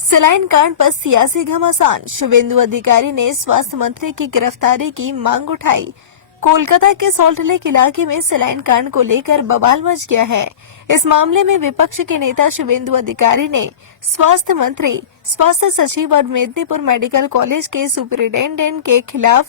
Saline कांड पर सियासी घमासान। शुभेंदु अधिकारी ने स्वास्थ्य मंत्री की गिरफ्तारी की मांग उठाई। कोलकाता के सॉल्ट लेक इलाके में सलाइन कांड को लेकर बवाल मच गया है। इस मामले में विपक्ष के नेता शुभेंदु अधिकारी ने स्वास्थ्य मंत्री, स्वास्थ्य सचिव और मेदिनीपुर मेडिकल कॉलेज के सुपरिटेंडेंट के खिलाफ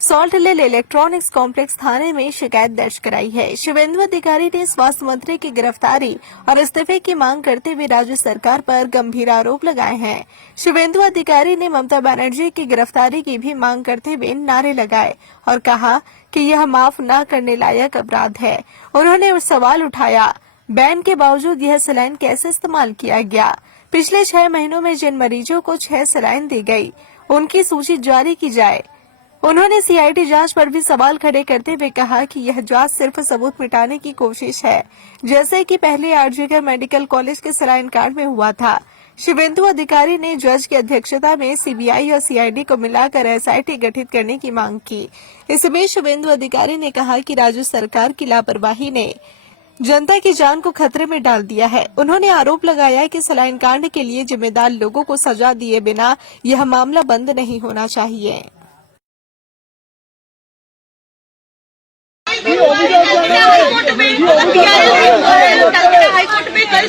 सॉल्ट लेक इलेक्ट्रॉनिक्स कॉम्प्लेक्स थाने में शिकायत दर्ज कराई है। शुभेंदु अधिकारी ने स्वास्थ्य मंत्री की गिरफ्तारी और इस्तीफे की मांग करते हुए राज्य सरकार पर गंभीर आरोप लगाए हैं। शुभेंदु अधिकारी ने ममता बनर्जी की गिरफ्तारी की भी मांग करते हुए नारे लगाए और कहा कि यह माफ न करने लायक अपराध है। उन्होंने सवाल उठाया, बैन के बावजूद यह सलाइन कैसे इस्तेमाल किया गया? पिछले 6 महीनों में जिन मरीजों को 6 सलाइन दी गई, उनकी सूची जारी की जाए। उन्होंने सीआईडी जांच पर भी सवाल खड़े करते हुए कहा कि यह जांच सिर्फ सबूत मिटाने की कोशिश है, जैसे कि पहले आरजीकर मेडिकल कॉलेज के सलाइन कांड में हुआ था। शुभेंदु अधिकारी ने जज की अध्यक्षता में सीबीआई और सीआईडी को मिलाकर एसआईटी गठित करने की मांग की। इस बीच शुभेंदु अधिकारी ने कहा कि राज्य सरकार की लापरवाही ने जनता की जान को खतरे में डाल दिया है। उन्होंने आरोप लगाया कि सलाइन कांड के लिए जिम्मेदार लोगों को सजा दिए बिना यह मामला बंद नहीं होना चाहिए।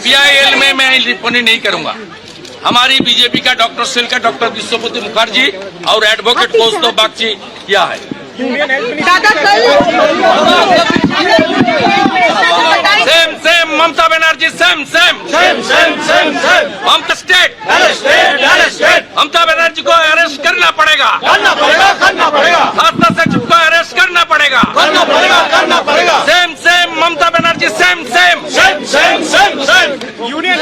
पीआईएल में मैं टिप्पणी नहीं करूंगा। हमारी बीजेपी का डॉक्टर सेल का डॉक्टर विश्वपति मुखर्जी और एडवोकेट कौस्तुभ बागची किया है। सेम ममता बनर्जी सेम ममता स्टेट ममता बनर्जी को अरेस्ट करना पड़ेगा। शास्त्र सचिव को अरेस्ट करना पड़ेगा। Same Mamata Banerjee same union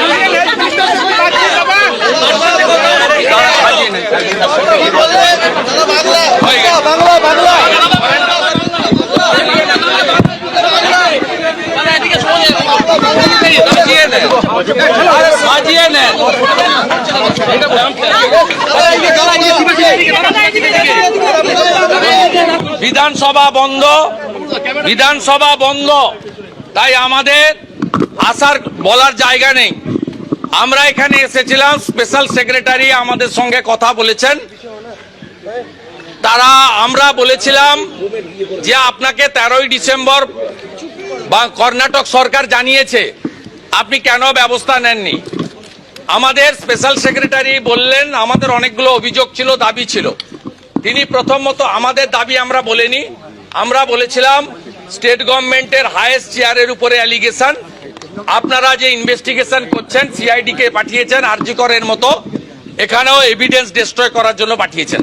বিধানসভা বন্ধ তাই আমাদের আসার বলার জায়গা নেই। আমরা এখানে এসেছিলাম, স্পেশাল সেক্রেটারি আমাদের সঙ্গে কথা বলেছেন। আমরা বলেছিলাম যে আপনাকে 13ই ডিসেম্বর কর্ণাটক সরকার জানিয়েছে, আপনি কেন ব্যবস্থা নেননি? আমাদের স্পেশাল সেক্রেটারি বললেন আমাদের অনেকগুলো অভিযোগ ছিল, দাবি ছিল। তিনি প্রথমত আমাদের দাবি আমরা বলিনি, আমরা বলেছিলাম স্টেট গভর্নমেন্টের হাইয়েস্ট চেয়ারের উপরে অ্যালিগেশন, আপনারা যে ইনভেস্টিগেশন করছেন সিআইডি কে পাঠিয়েছেন, আরজি করের মতো এখানেও এভিডেন্স ডিস্ট্রয় করার জন্য পাঠিয়েছেন।